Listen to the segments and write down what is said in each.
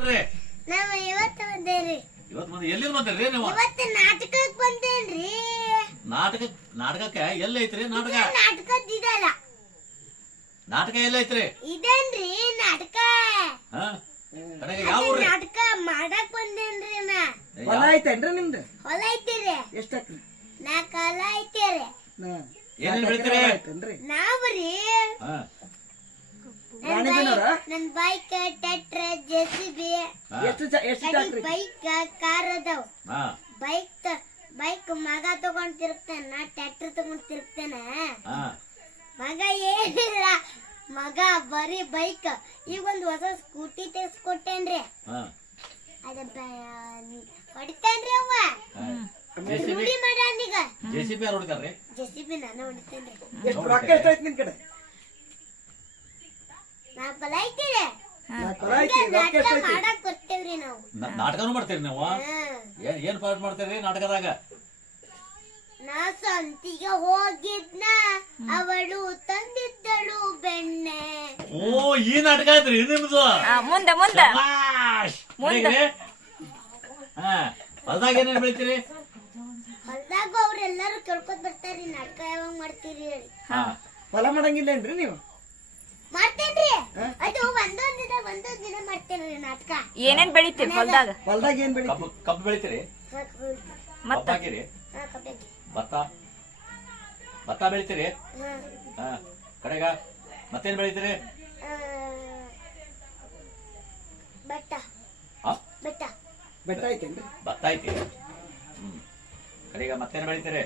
ಬಂದ್ರಿ? ನಾವ್ ಇವತ್ತು ಬಂದೇವ್ರಿ. ಇವತ್ತು ಬಂದ ಎಲ್ಲಿಂದ ಬಂದ್ರಿ ನೀವು? ಇವತ್ತು ನಾಟಕಕ್ಕೆ ಬಂದೇನ್ರಿ. ನಾಟಕಕ್ಕೆ ಎಲ್ಲೈತ್ರಿ ನಾಟಕ? ನಾಟಕದಿದಲ್ಲ. ನಾಟಕ ಎಲ್ಲೈತ್ರಿ? ಇದೇನ್ರಿ ನಾಟಕ. ಯಾವ ಊರ್ರಿ? ನಾಟಕ ಮಾಡಕ್ ಬಂದೇನ್ರಿ ನಾ. ಹೊಲ ಐತೇನ್ರಿ ನಿಮ್ದು? ಹೊಲ ಐತಿರಿ. ಎಷ್ಟಾಕ್ರಿ? 4 ಹೊಲ ಐತಿರಿ. ಏನೇನ್ ಬೆಳಿತೀರಿ? ನಾವ್ರಿ ನನ್ bike, tractor, JCB, bike, car ಅದಾವ. ಬೈಕ್ ಮಗ ತಗೊಂಡ್ ತಿರುಗ್ತಾನ, ಟ್ರ್ಯಾಕ್ಟರ್ ತಗೊಂಡ್ ತಿರುಗ್ತಾನ. ಮಗ ಏನಿಲ್ಲ, ಮಗ ಬರೀ ಬೈಕ್. ಈಗ ಒಂದ್ ಹೊಸ ಸ್ಕೂಟಿ ತೆಗ್ಸ್ಕೊಟ್ಟೇನ್ರಿ. ಅದ ಹೊಡಿತೇನ್ರಿ ಅವ. ರೂಢಿ ಮಾಡ್ಯಾನೀಗ. ಜೆಸಿಬಿ ಯಾರು ಹೊಡಿತಾರ್ರಿ? ಜೆಸಿಬಿ ನಾನು ಹೊಡಿತೇನ್ರಿ. ರೊಕ್ಕ ಎಷ್ಟಾಯ್ತು ನಿನ್ ಕಡೆ? 4 ಹೊಲ ಐತಿರಿ. ನಾಟಕ ಮಾಡಕ್ ಬರ್ತೇವ್ರಿ ನಾವು. ನಾಟಕನೂ ಮಾಡ್ತೀರಿ ನೀವು? ಏನ್ ಪಾಠ ಮಾಡ್ತೀರಿ ನಾಟಕದಾಗ? ನಾ ಸಂತಿಗೆ ಹೋಗಿದ್ನ, ಅವಳು ತಂದಿದ್ದಳು ಬೆಣ್ಣೆ. ಓ, ಈ ನಾಟಕ ಐತ್ರಿ ನಿಮ್ದು? ಮುಂದೆ ಮುಂದೆ ಹೊಲ್ದಾಗ ಏನೇನ್ ಬೆಳಿತೀರಿ? ಹೊಲ್ದಾಗ ಅವ್ರೆಲ್ಲಾರು ಕೇಳ್ಕೊತ್ ಬರ್ತಾರ್ರಿ, ನಾಟಕ ಯಾವಾಗ ಮಾಡ್ತೀರಿ ಹೇಳಿ. ಹೊಲ ಮಾಡಂಗಿಲ್ಲೇನ್ರಿ ನೀವು? ಮಾಡ್ತೇನ್ರಿ. ಅದು ಒಂದೊಂದ್ ದಿನ ಮಾಡ್ತೇನ್ರಿ ನಾಟಕ. ಏನೇನ್ ಬೆಳಿತೀರಿ ಹೊಲ್ದಾಗ? ಹೊಲ್ದಾಗ ಏನ್ ಬೆಳಿತೀರಿ? ಕಬ್ಬು ಬೆಳಿತೀರಿ? ಮತ್ತ ಹಾಕಿರಿ? ಭತ್ತ ಬೆಳಿತೀರಿ? ಕಡೆಗ ಮತ್ತೇನ್ ಬೆಳಿತೀರಿ? ಬೆಟ್ಟ ಐತೇನ್ರಿ? ಭತ್ತ ಐತಿ. ಕಡೆಗ ಮತ್ತೇನ್ ಬೆಳಿತೀರಿ?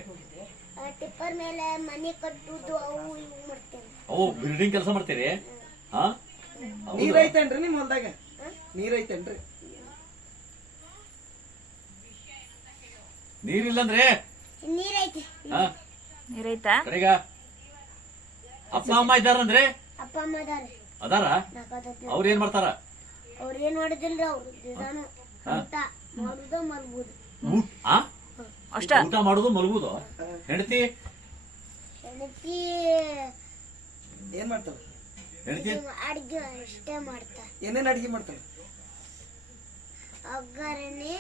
ಟಿಪ್ಪರ್ ಮೇಲೆ ಮನೆ ಕಟ್ಟುದು ಅವು ಇವು ಮಾಡ್ತೇನೆ. ಅವು ಬಿಲ್ಡಿಂಗ್ ಕೆಲಸ ಮಾಡ್ತೀರಿ? ನೀರ್ ಐತೇನ್ರಿ ನಿಮ್ ಹೊಲ್ದಾಗ? ನೀರ್ ಐತೇನ್ರಿ? ನೀರಿಲ್ಲಂದ್ರೆ ನೀರೈತಿ. ನೀರೈತಾ? ಕಡೆಗ ಅಪ್ಪ ಅಮ್ಮ ಇದ್ದಾರಂದ್ರೆ? ಅಪ್ಪ ಅಮ್ಮ ಅದಾರ? ಅವ್ರ ಏನ್ ಮಾಡ್ತಾರ? ಅವ್ರ ಏನ್ ಮಾಡುದಿಲ್ರಿ. ಅವ್ರು ಊಟ ಮಾಡುದು ಮಲ್ಗುದು. ಅಷ್ಟ? ಊಟ ಮಾಡುದು ಮಲಗುದು. ಹೆಂಡತಿ ಏನ್ ಮಾಡ್ತಾರ? ಹೆಂಡತಿ ಅಡ್ಗೆ ಅಷ್ಟೇ ಮಾಡ್ತಾರ. ಏನೇನ್ ಅಡ್ಗೆ ಮಾಡ್ತಾರ? ಒಗ್ಗರಣೆ,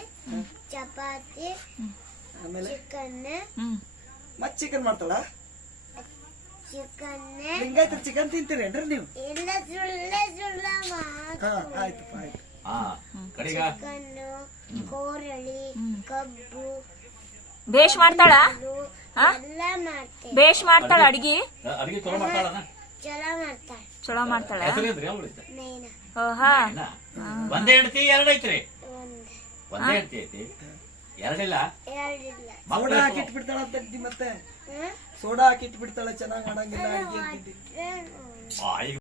ಚಪಾತಿ, ಆಮೇಲೆ ಚಿಕನ್. ಮತ್ ಚಿಕನ್ ಮಾಡ್ತಾಳ? ಚಿಕನ್ ಹಿಂಗಾಯ್ತು. ಚಿಕನ್ ತಿಂತೀರೇನ್ರಿ ನೀವು? ಎಲ್ಲ ಸುಳ್ಳ ಆಯ್ತಪ್ಪ ಆಯ್ತು. ಕಡೆಗ ಚಿಕನ್ನು, ಕೋರಳಿ, ಕಬ್ಬು ಬೇಷ್ ಮಾಡ್ತಾಳ? ಎಲ್ಲ ಮಾಡ್ತೇವೆ. ಬೇಷ್ ಮಾಡ್ತಾಳ ಅಡ್ಗಿ? ಅಡಿಗೆ ಚಲೋ ಮಾಡ್ತಾಳ? ಚಲೋ ಮಾಡ್ತಾಳ. ನೈನಾ. ಒಂದೇ ಹೆಂಡತಿ ಎರಡೈತ್ರಿ? ಒಂದೇ ಹೆಂಡತಿ ಐತಿ, ಎರಡಿಲ್ಲ. ಸೋಡಾ ಹಾಕಿಟ್ ಬಿಡ್ತಾಳ ಮತ್ತೆ? ಸೋಡಾ ಹಾಕಿಟ್ ಬಿಡ್ತಾಳ, ಚೆನ್ನಾಗ್ ಮಾಡಂಗಿಲ್ಲ ಅಡ್ಗೆ.